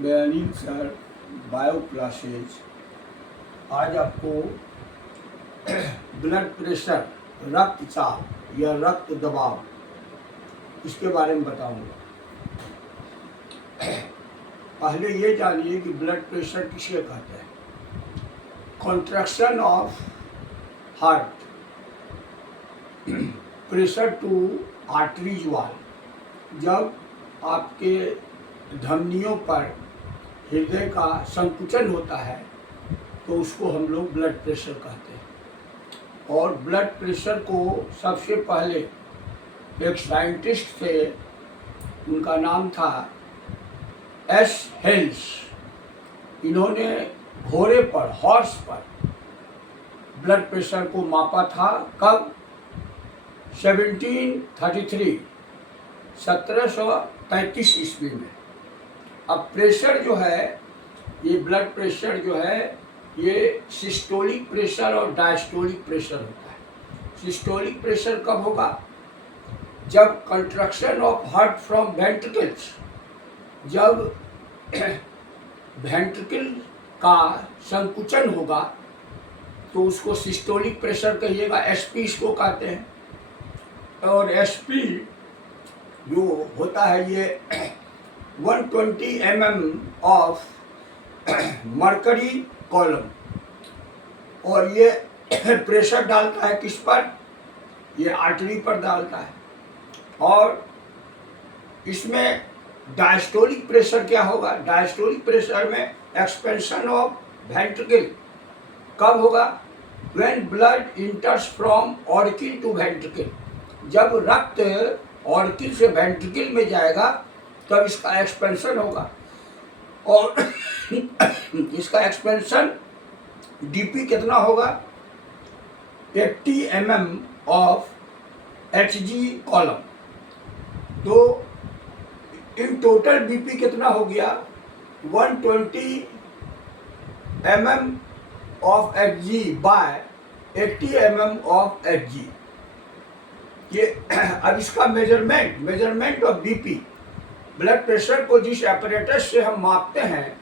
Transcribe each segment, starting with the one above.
मैं Anil sir, bio classes. आज आपको ब्लड प्रेशर, रक्तचाप या रक्त दबाव, इसके बारे में बताऊंगा। पहले ये जानिए कि ब्लड प्रेशर किसे कहते हैं। Contraction of heart, pressure to arteries wall, जब आपके धमनियों पर हृदय का संकुचन होता है तो उसको हम लोग ब्लड प्रेशर कहते हैं। और ब्लड प्रेशर को सबसे पहले एक साइंटिस्ट थे, उनका नाम था एस हेल्स। इन्होंने घोड़े पर, हॉर्स पर ब्लड प्रेशर को मापा था। कब? 1733 ईस्वी में। अब प्रेशर जो है, ये ब्लड प्रेशर जो है, ये सिस्टोलिक प्रेशर और डायस्टोलिक प्रेशर होता है। सिस्टोलिक प्रेशर कब होगा? जब construction of heart from ventricles, जब वेंट्रिकल का संकुचन होगा तो उसको सिस्टोलिक प्रेशर कहिएगा। एसपी इसको कहते हैं। और एसपी जो होता है, ये 120 mm ऑफ मरकरी कॉलम, और ये प्रेशर डालता है किस पर? ये आर्टरी पर डालता है। और इसमें डायस्टोलिक प्रेशर क्या होगा? डायस्टोलिक प्रेशर में एक्सपेंशन ऑफ वेंट्रिकल कब होगा? When blood enters from auricle to ventricle, जब रक्त ऑर्किल से वेंट्रिकल में जाएगा तब इसका एक्सपेंशन होगा। और इसका एक्सपेंशन डीपी कितना होगा? 80 mm ऑफ एचजी कॉलम। तो इन टोटल बीपी कितना हो गया? 120 mm of HG by 80 mm of HG. ये अब इसका measurement of BP, blood pressure को जिस एपरेटस से हम मापते हैं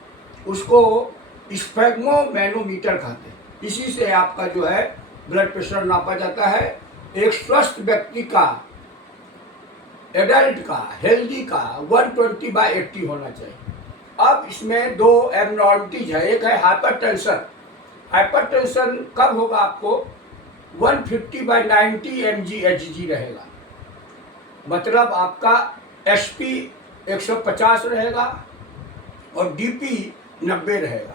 उसको स्फेग्मोमैनोमीटर कहते हैं। इसी से आपका जो है ब्लड प्रेशर नापा जाता है। एक स्वस्थ व्यक्ति का, एडल्ट का, हेल्दी का 120/80 होना चाहिए। अब इसमें दो एबनॉर्मलिटीज है। एक है हाइपरटेंशन। हाइपरटेंशन कब होगा? आपको 150/90 mg/Hg रहेगा। मतलब आपका एसपी 150 रहेगा और डीपी 90 रहेगा।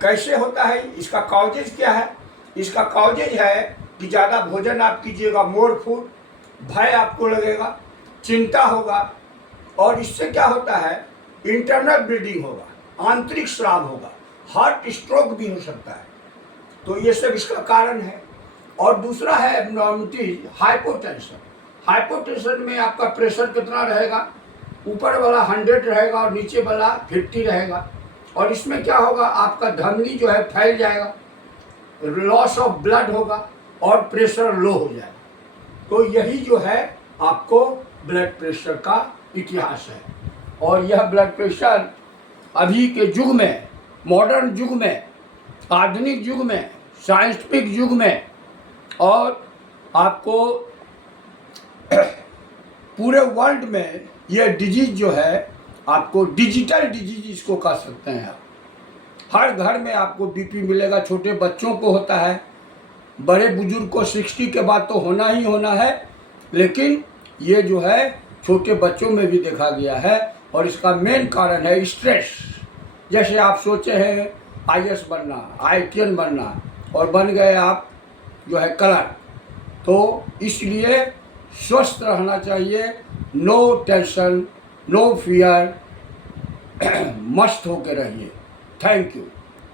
कैसे होता है? इसका कॉजेज क्या है? इसका कॉजेज है कि ज़्यादा भोजन आप कीजिएगा, मोर फूड, भय आपको लगेगा, चिंता होगा, और इससे क्या होता है? इंटरनल ब्लीडिंग होगा, आंतरिक स्राव होगा, हार्ट स्ट्रोक भी हो सकता है। तो ये सब इसका कारण है। और दूसरा है एबनॉर्मलिटी, हाइपोटेंशन। हाइपोटेंशन में आपका प्रेशर कितना रहेगा? ऊपर वाला 100 रहेगा और नीचे वाला 50 रहेगा। और इसमें क्या होगा? आपका धमनी जो है फैल जाएगा, लॉस ऑफ ब्लड होगा और प्रेशर लो हो जाएगा। तो यही जो है आपको ब्लड प्रेशर का इतिहास है। और यह ब्लड प्रेशर अभी के युग में, मॉडर्न युग में, आधुनिक युग में, साइंटिफिक युग में, और आपको पूरे वर्ल्ड में यह डिजीज जो है, आपको डिजिटल डिजीज इसको कह सकते हैं आप। हर घर में आपको बीपी मिलेगा। छोटे बच्चों को होता है, बड़े बुजुर्ग को 60 के बाद तो होना ही होना है, लेकिन ये जो है छोटे बच्चों में भी देखा गया है। और इसका मेन कारण है स्ट्रेस। जैसे आप सोचे हैं IAS बनना, ITN बनना, और बन गए आप जो है क्लर्क। तो इसलिए स्वस्थ रहना चाहिए, नो टेंशन, नो फियर, मस्त होकर रहिए। Thank you.